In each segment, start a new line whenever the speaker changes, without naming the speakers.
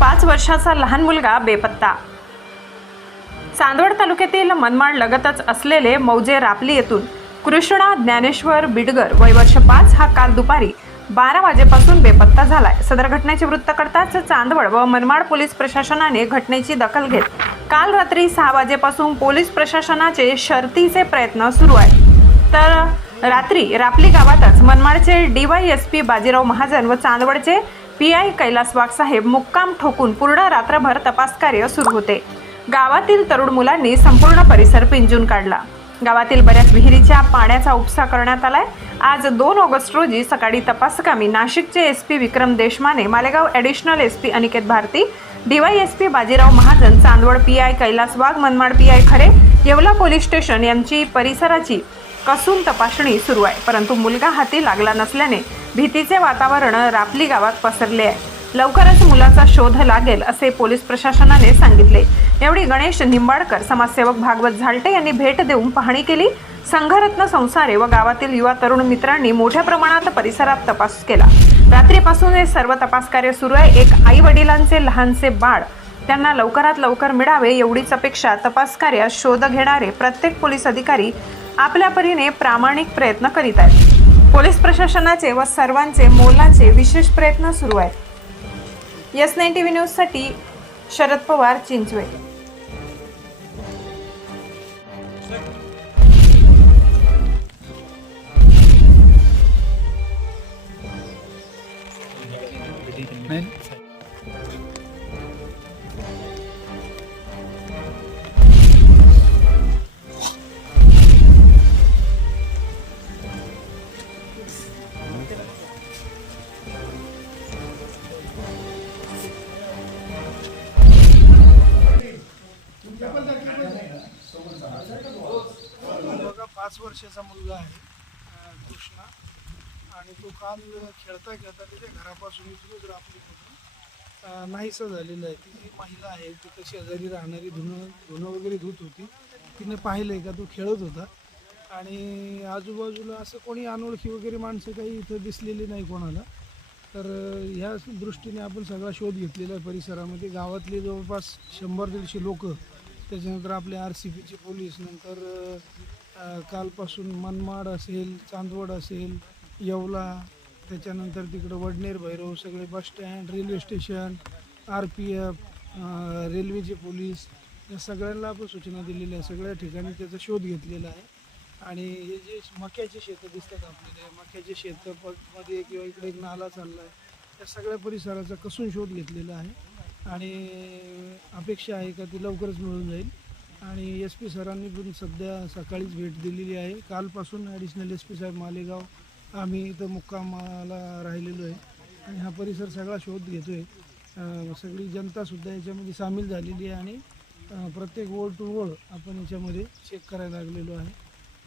पाच वर्षाचा लहान मुलगा बेपत्ता चांदवड तालुक्यातील मनमाड लगतच असलेले मौजे रापली येथून कृष्णा ज्ञानेश्वर बिडगर वर्ष पाच हा काल दुपारी बारा वाजेपासून बेपत्ता झालाय सदर घटनेचे वृत्त करताच चांदवड व मनमाड पोलीस प्रशासनाने घटनेची दखल घेत काल रात्री सहा वाजेपासून पोलीस प्रशासनाचे शर्तीचे प्रयत्न सुरू आहेत तर रात्री रापली गावातच मनमाडचे डीवायएसपी बाजीराव महाजन व चांदवडचे पी आय कैलास वाघसाहेब मुक्काम ठोकून पूर्ण रात्रभर तपास कार्य सुरू होते गावातील तरुण मुलांनी संपूर्ण परिसर पिंजून काढला गावातील बऱ्याच विहिरीच्या पाण्याचा उपसा करण्यात आलाय आज दोन ऑगस्ट रोजी सकाळी तपासकामी नाशिकचे S P Vikram Deshmane Malegaon additional S P Aniket Bharati DYSP Bajirao Mahajan Chandwad P I Kailas Wagh Manmad P I Khare Yeola police station यांची परिसराची कसून तपासणी सुरू आहे परंतु मुलगा हाती लागला नसल्याने भीतीचे वातावरण रापली गावात पसरले आहे लवकरच मुलाचा शोध लागेल असे पोलीस प्रशासनाने सांगितले एवढी गणेश निंबाडकर समाजसेवक भागवत झालटे यांनी भेट देऊन पाहणी केली संघरत्न संसारे व गावातील युवा तरुण मित्रांनी मोठ्या प्रमाणात परिसरात तपास केला रात्रीपासून हे सर्व तपास कार्य सुरू आहे एक आई वडिलांचे लहानसे बाळ त्यांना लवकरात लवकर मिळावे एवढीच अपेक्षा तपास कार्यात शोध घेणारे प्रत्येक पोलीस अधिकारी आपल्या परीने प्रामाणिक प्रयत्न करीत आहेत पोलीस प्रशासनाचे व सर्वांचे मोलाचे विशेष प्रयत्न सुरू आहेत यस नाईन टी व्ही न्यूजसाठी शरद पवार चिंचवे
पाच वर्षाचा मुलगा आहे कृष्णा आणि तो काल खेळता खेळता तिथे घरापासून इथूनच राबून नाहीसं झालेलं आहे ती जी महिला आहे तशी शेजारी राहणारी धुणं धुणं वगैरे धुत होती तिने पाहिलं आहे का तो खेळत होता आणि आजूबाजूला असं कोणी अनोळखी वगैरे माणसं काही इथं दिसलेली नाही कोणाला तर ह्या दृष्टीने आपण सगळा शोध घेतलेला आहे परिसरामध्ये गावातले जवळपास शंभर दीडशे लोक त्याच्यानंतर आपले आर सी पीचे पोलीस नंतर कालपासून मनमाड असेल चांदवड असेल येवला त्याच्यानंतर तिकडं वडनेर भैरव सगळे bus stand railway station R P F रेल्वेचे पोलीस या सगळ्यांना आपण सूचना दिलेल्या आहे सगळ्या ठिकाणी त्याचा शोध घेतलेला आहे आणि हे जे मक्याचे शेतं दिसतात आपल्याला मक्याचे शेतं मध्ये किंवा इकडे एक नाला चालला आहे त्या सगळ्या परिसराचा कसून शोध घेतलेला आहे आणि अपेक्षा आहे का ती लवकरच मिळून जाईल आणि एस पी सरांनी पण सध्या सकाळीच भेट दिलेली आहे कालपासून ॲडिशनल एस पी साहेब मालेगाव आम्ही इथं मुक्कामाला राहिलेलो आहे आणि हा परिसर सगळा शोध घेतो आहे सगळी जनतासुद्धा याच्यामध्ये सामील झालेली आहे आणि प्रत्येक ओळ टू ओळ आपण याच्यामध्ये चेक करायला लागलेलो आहे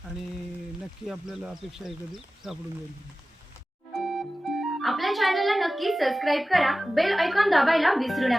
आणि नक्की आपल्याला अपेक्षा आहे कधी सापडून जाईल आपल्या चॅनलला नक्की सबस्क्राईब करा बेल ऐकॉन दाबायला विसरू नका